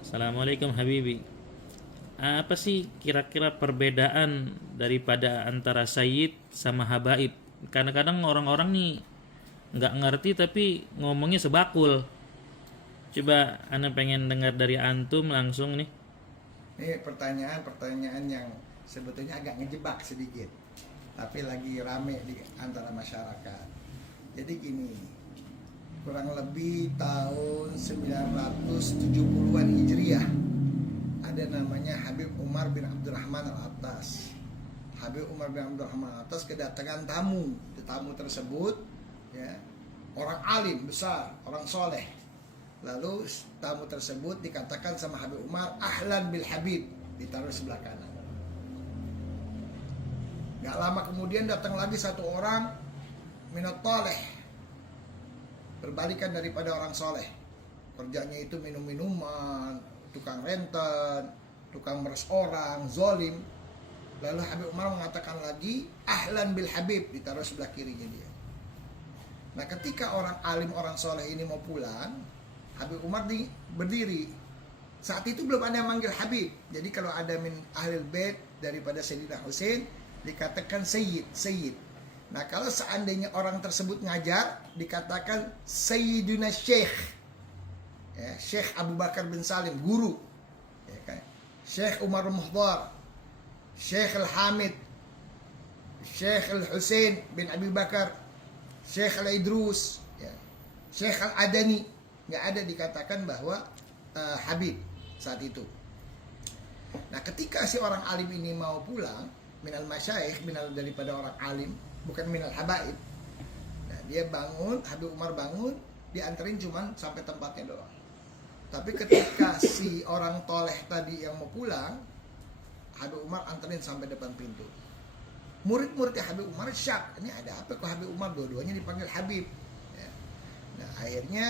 Assalamualaikum Habibi. Apa sih kira-kira perbedaan daripada antara Sayyid sama Habaib? Kadang-kadang orang-orang nih nggak ngerti tapi ngomongnya sebakul. Coba Ana pengen dengar dari antum langsung nih. Ini pertanyaan-pertanyaan yang sebetulnya agak ngejebak sedikit, tapi lagi rame di antara masyarakat. Jadi gini, kurang lebih tahun 970-an Hijriah, ada namanya Habib Umar bin Abdurrahman Al-Attas. Habib Umar bin Abdurrahman Al-Attas kedatangan tamu. Tamu tersebut ya, orang alim besar, orang soleh. Lalu tamu tersebut dikatakan sama Habib Umar, ahlan bil Habib, ditaruh sebelah kanan. Gak lama kemudian datang lagi satu orang minat toleh, berbalikan daripada orang soleh. Kerjanya itu minum-minuman, tukang renten, tukang meres orang, zolim. Lalu Habib Umar mengatakan lagi, ahlan bil Habib, ditaruh sebelah kirinya dia. Nah, ketika orang alim, orang soleh ini mau pulang, Habib Umar berdiri. Saat itu belum ada yang manggil Habib. Jadi kalau ada min ahlul bait daripada Sayyidina Husain dikatakan Sayyid. Nah, kalau seandainya orang tersebut ngajar dikatakan Sayyiduna Syekh. Ya, Syekh Abu Bakar bin Salim, guru. Ya, kan? Syekh Umar Muhdar, Syekh Al-Hamid, Syekh Al-Husain bin Abi Bakar, Syekh Al-Idrus, ya, Syekh Al-Adani. Nggak ada dikatakan bahwa Habib saat itu. Nah, ketika si orang alim ini mau pulang, minal masyaikh, minal daripada orang alim, bukan minal habaib. Nah, dia bangun, Habib Umar bangun, dianterin cuman sampai tempatnya doang. Tapi ketika si orang toleh tadi yang mau pulang, Habib Umar anterin sampai depan pintu. Murid-muridnya Habib Umar syak, ini ada apa kok Habib Umar dua-duanya dipanggil Habib. Ya. Nah, akhirnya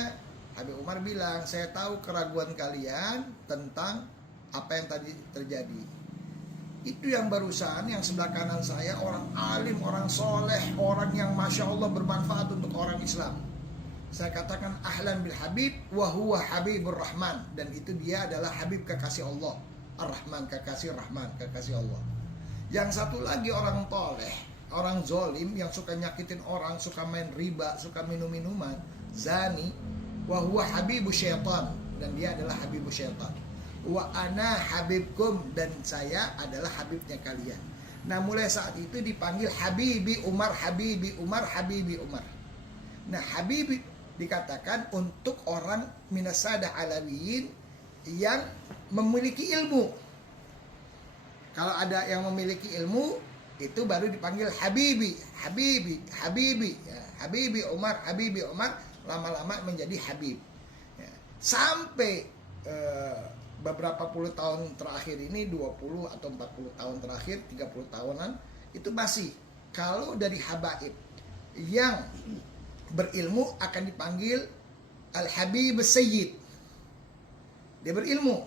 Habib Umar bilang, saya tahu keraguan kalian tentang apa yang tadi terjadi. Itu yang barusan, yang sebelah kanan saya, orang alim, orang soleh, orang yang Masya Allah bermanfaat untuk orang Islam. Saya katakan ahlan bil Habib, wahuwa Habibur Rahman. Dan itu dia adalah Habib kekasih Allah. Ar-Rahman, kekasih Rahman, kekasih Allah. Yang satu lagi orang toleh, orang zolim, yang suka nyakitin orang, suka main riba, suka minum-minuman, zani, wa huwa habibu syaitan, dan dia adalah habibu syaitan. Wa ana habibkum, dan saya adalah habibnya kalian. Nah, mulai saat itu dipanggil Habibi Umar, Habibi Umar, Habibi Umar. Nah, Habibi dikatakan untuk orang minasadah alawiyin yang memiliki ilmu. Kalau ada yang memiliki ilmu, itu baru dipanggil Habibi, Habibi, Habibi, ya, Habibi Umar, Habibi Umar, lama-lama menjadi Habib. Ya. Sampai beberapa puluh tahun terakhir ini, 20 atau 40 tahun terakhir, 30 tahunan, itu masih, kalau dari habaib yang berilmu akan dipanggil Al-Habib Sayyid. Dia berilmu,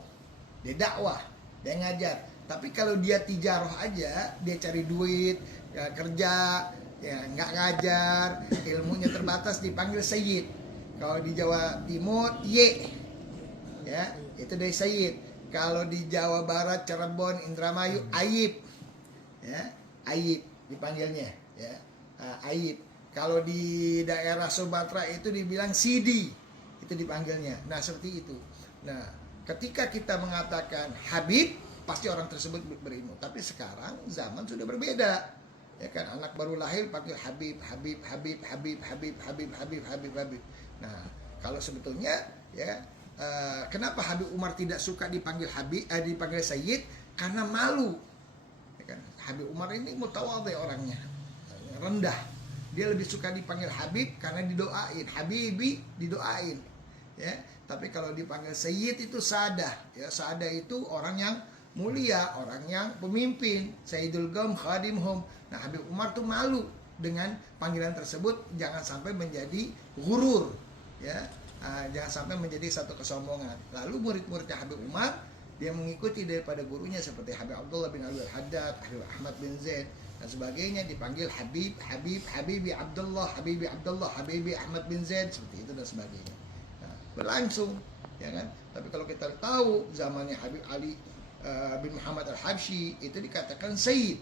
dia dakwah, dia ngajar. Tapi kalau dia tijaroh aja, dia cari duit, ya, kerja, ya nggak ngajar, ilmunya terbatas, dipanggil Sayyid. Kalau di Jawa Timur, ya itu dari Sayyid. Kalau di Jawa Barat, Cirebon, Indramayu, Ayib, ya Ayib dipanggilnya, ya Ayib. Kalau di daerah Sumatera itu dibilang Sidi, itu dipanggilnya. Nah, seperti itu. Nah, ketika kita mengatakan Habib, pasti orang tersebut berilmu. Tapi sekarang zaman sudah berbeda. Ya kan, anak baru lahir panggil Habib, Habib, Habib, Habib, Habib, Habib, Habib, Habib, Habib. Nah, kalau sebetulnya ya kenapa Habib Umar tidak suka dipanggil Habib, dipanggil Sayyid? Karena malu. Ya kan, Habib Umar ini mutawadhi orangnya, rendah. Dia lebih suka dipanggil Habib karena didoain, Habibi didoain. Ya, tapi kalau dipanggil Sayyid itu sadah. Ya, sadah itu orang yang mulia, orang yang pemimpin, Sayyidul Qaum khadimhum. Nah, Habib Umar tuh malu dengan panggilan tersebut, jangan sampai menjadi gurur, ya, jangan sampai menjadi satu kesombongan. Lalu murid-muridnya Habib Umar, dia mengikuti daripada gurunya seperti Habib Abdullah bin Abdul Haddad, Habib Ahmad bin Zaid dan sebagainya, dipanggil Habib, Habib, Habibi Abdullah, Habibi Abdullah, Habibi Ahmad bin Zaid, seperti itu dan sebagainya. Nah, berlangsung ya kan? Tapi kalau kita tahu zamannya Habib Ali bin Muhammad Al-Habsyi itu dikatakan Sayyid.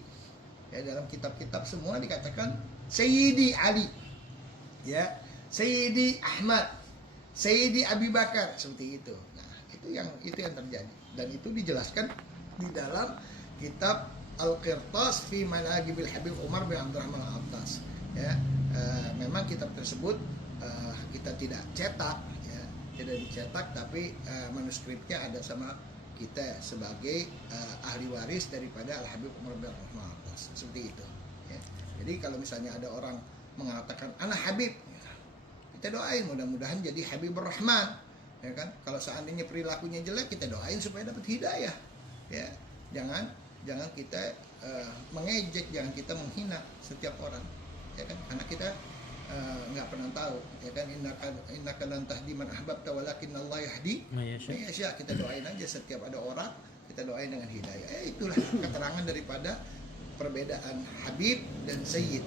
Ya, dalam kitab-kitab semua dikatakan Sayyidi Ali, ya, Sayyidi Ahmad, Sayyidi Abi Bakar, seperti itu. Nah, itu yang terjadi, dan itu dijelaskan di dalam kitab Al-Qirtas fi Manaqibil Habib Umar bin Abdurrahman Al-Attas. Ya, memang kitab tersebut kita tidak cetak, ya, tidak dicetak, tapi manuskripnya ada sama kita sebagai ahli waris daripada Al-Habib Umar bin Abdurrahman Al-Attas, seperti itu. Ya. Jadi kalau misalnya ada orang mengatakan anak Habib, kita doain mudah-mudahan jadi Habibur Rahman, ya kan? Kalau seandainya perilakunya jelek, kita doain supaya dapat hidayah. Ya, jangan kita mengejek, jangan kita menghina setiap orang, ya kan? Karena kita nggak pernah tahu, ya kan? Innaka lan tahdi man ahbabta walakin Allah yahdi man yasha. Kita doain aja setiap ada orang, kita doain dengan hidayah. Itulah keterangan daripada perbedaan Habib dan Sayyid.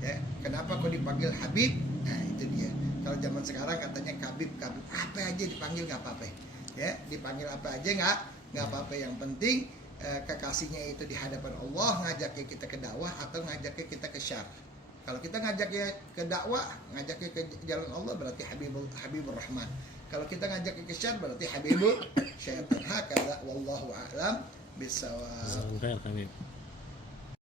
Ya, kenapa kok dipanggil Habib? Nah, itu dia. Kalau zaman sekarang katanya kabib, apa aja dipanggil nggak apa-apa. Ya, dipanggil apa aja nggak apa-apa. Yang penting kekasihnya itu di hadapan Allah, ngajaknya kita ke dakwah atau ngajaknya kita ke syar. Kalau kita ngajaknya ke dakwah, ngajaknya ke jalan Allah, berarti Habibur Rahman. Kalau kita ngajaknya ke syar, berarti Habibur Syaitan. Hakadha wallahu a'lam bissawab.